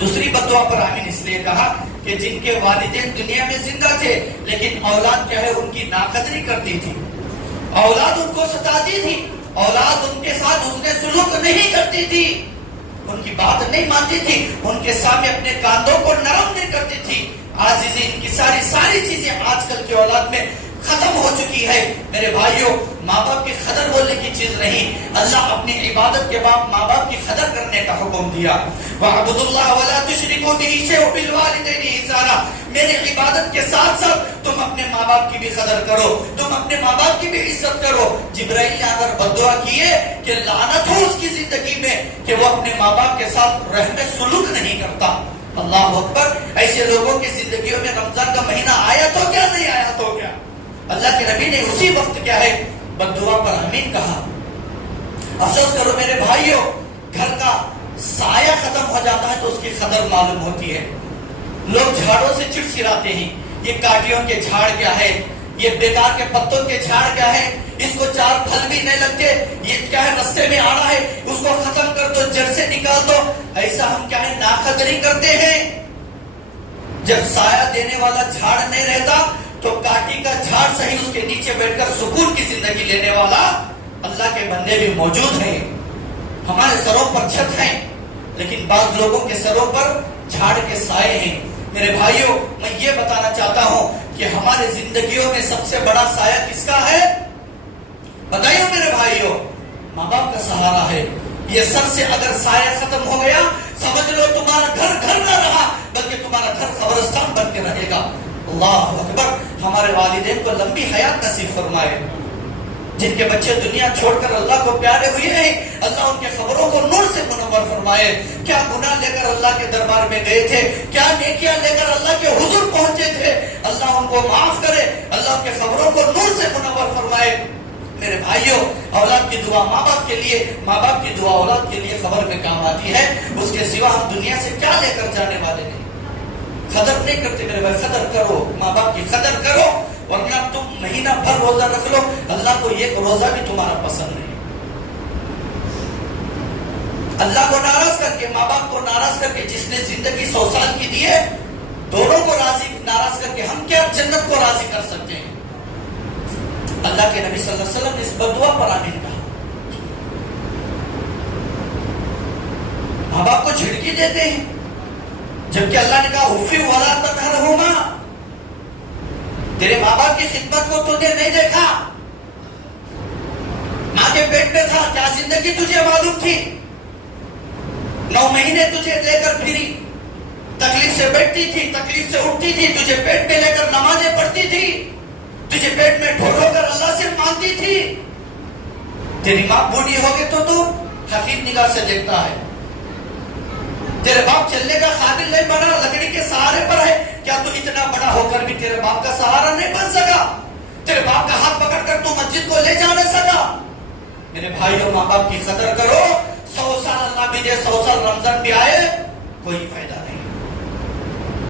دوسری بددعا پر آمین اس لیے کہا کہ جن کے والدین دنیا میں زندہ تھے لیکن اولاد کیا ہے ان کی ناقدری کرتی تھی، اولاد ان کو ستاتی تھی، اولاد ان کے ساتھ حسن سلوک نہیں کرتی تھی، ان کی بات نہیں مانتی تھی، ان کے سامنے اپنے کاندھوں کو نرم نہیں کرتی تھی. آج ان کی ساری چیزیں آج کل کی اولاد میں ختم ہو چکی ہے. میرے بھائیوں، ماں باپ کی قدر بولنے کی چیز نہیں، اللہ اپنی عبادت کے بعد ماں باپ کی قدر کرنے کا حکم دیا. وَاعْبُدُوا اللَّهَ وَلَا تُشْرِكُوا بِهِ شَيْئًا وَبِالْوَالِدَيْنِ إِحْسَانًا. میرے عبادت کے ساتھ ساتھ تم اپنے ماں باپ کی بھی قدر کرو، تم اپنے ماں باپ کی بھی عزت کرو. جبرائیل نے اگر بددعا کیے کہ لعنت ہو اس کی زندگی میں کہ وہ اپنے ماں باپ کے ساتھ رحم سلوک نہیں کرتا. اللہ اکبر. ایسے لوگوں کی زندگیوں میں رمضان کا مہینہ آیا تو کیا، نہیں آیا تو کیا. اللہ کے نبی نے اسی وقت کیا ہے بددعا پر آمین کہا. افسوس کرو میرے بھائیوں، گھر کا سایہ ختم ہو جاتا ہے تو اس کی قدر معلوم ہوتی ہے. لوگ جھاڑوں سے چڑچڑاتے ہیں، یہ کاٹیوں کے جھاڑ کیا ہے، یہ بیکار کے پتوں کے جھاڑ کیا ہے، اس کو چار پھل بھی نہیں لگتے، یہ کیا ہے رستے میں آ رہا ہے، اس کو ختم کر دو، جڑ سے نکال دو. ایسا ہم کیا ہے ناقدری کرتے ہیں. جب سایہ دینے والا جھاڑ نہیں رہتا تو کاٹی کا جھاڑ صحیح اس کے نیچے بیٹھ کر سکون کی زندگی لینے والا اللہ کے بندے بھی موجود ہیں. ہمارے سروں پر چھت ہیں لیکن بعض لوگوں کے سروں پر جھاڑ کے سائے ہیں. میرے بھائیوں، میں یہ بتانا چاہتا ہوں کہ ہمارے زندگیوں میں سب سے بڑا سایہ کس کا ہے؟ بتائیے میرے بھائیوں، ماں باپ کا سہارا ہے. یہ سر سے اگر سایہ ختم ہو گیا سمجھ لو تمہارا گھر نہ رہا بلکہ تمہارا گھر قبرستان بن کے رہے گا. اللہ اکبر. ہمارے والدین کو لمبی حیات نصیب فرمائے. جن کے بچے دنیا چھوڑ کر اللہ کو پیارے ہوئے ہیں، اللہ ان کے قبروں کو نور سے منور فرمائے. کیا گناہ لے کر اللہ کے دربار میں گئے تھے، کیا نیکیاں لے کر اللہ کے حضور پہنچے تھے، اللہ ان کو معاف کرے، اللہ ان کے قبروں کو نور سے منور فرمائے. میرے بھائیوں، اولاد کی دعا ماں باپ کے لیے، ماں باپ کی دعا اولاد کے لیے قبر میں کام آتی ہے. اس کے سوا ہم دنیا سے کیا لے کر جانے والے نہیں. قدر نہیں کرتے میرے بھائی. قدر کرو، ماں باپ کی قدر کرو، ورنہ تم مہینہ بھر روزہ رکھ لو، اللہ کو ایک روزہ بھی تمہارا پسند نہیں. اللہ کو ناراض کر کے، ماں باپ کو ناراض کر کے، جس نے زندگی 100 سال کی دی ہے، دونوں کو ناراض کر کے ہم کیا جنت کو راضی کر سکتے ہیں؟ اللہ کے نبی صلی اللہ علیہ وسلم نے اس بددعا پر آمین کہا. ماں باپ کو جھڑکی دیتے ہیں جبکہ اللہ نے کہا اف ولا تنہرہما. تیرے ماں باپ کی خدمت کو تو نے نہیں دیکھا، ماں کے پیٹ میں تھا، کیا زندگی تجھے معلوم تھی؟ 9 مہینے تجھے لے کر پھری، تکلیف سے بیٹھتی تھی، تکلیف سے اٹھتی تھی، تجھے پیٹ میں لے کر نمازیں پڑھتی تھی، تجھے پیٹ میں ڈھول ہو کر اللہ سے مانگتی تھی. تیری ماں بوڑھی ہوگی تو حقیر نگاہ سے دیکھتا ہے. تیرے باپ چلنے کا قابل نہیں بنا، لکڑی کے سہارے پر ہے. کیا تو اتنا بڑا ہو کر بھی تیرے باپ کا سہارا نہیں بن سکا؟ تیرے باپ کا ہاتھ پکڑ کر تو مسجد کو لے جا نہیں سکا؟ میرے بھائیوں، ماں باپ کی قدر کرو. 100 سال اللہ بھی دے، 100 سال رمضان بھی آئے، کوئی فائدہ نہیں.